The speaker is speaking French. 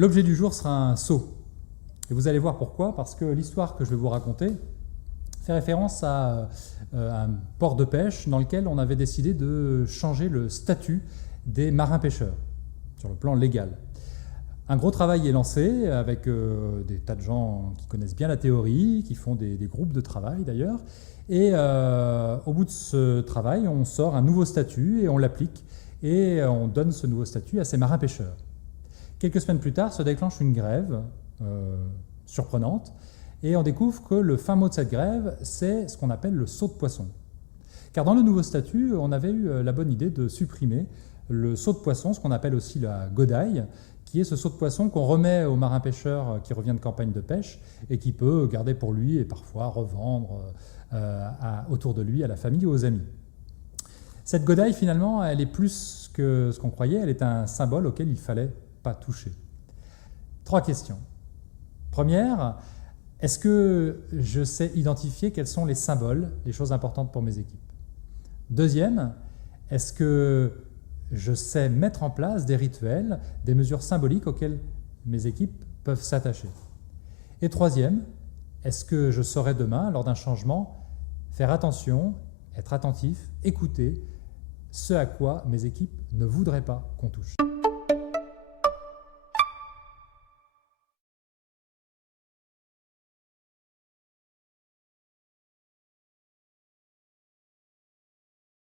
L'objet du jour sera un seau. Et vous allez voir pourquoi, parce que l'histoire que je vais vous raconter fait référence à un port de pêche dans lequel on avait décidé de changer le statut des marins-pêcheurs, sur le plan légal. Un gros travail est lancé avec des tas de gens qui connaissent bien la théorie, qui font des groupes de travail d'ailleurs. Et au bout de ce travail, on sort un nouveau statut et on l'applique. Et on donne ce nouveau statut à ces marins-pêcheurs. Quelques semaines plus tard se déclenche une grève surprenante. Et on découvre que le fin mot de cette grève, c'est ce qu'on appelle le saut de poisson. Car dans le nouveau statut, on avait eu la bonne idée de supprimer le saut de poisson, ce qu'on appelle aussi la godaille, qui est ce saut de poisson qu'on remet au marin-pêcheur qui revient de campagne de pêche et qui peut garder pour lui et parfois revendre autour de lui, à la famille ou aux amis. Cette godaille, finalement, elle est plus que ce qu'on croyait, elle est un symbole auquel il ne fallait pas toucher. 3 questions. Première, est-ce que je sais identifier quels sont les symboles, les choses importantes pour mes équipes? Deuxième, est-ce que je sais mettre en place des rituels, des mesures symboliques auxquelles mes équipes peuvent s'attacher? Et troisième, est-ce que je saurai demain, lors d'un changement, faire attention, être attentif, écouter ce à quoi mes équipes ne voudraient pas qu'on touche?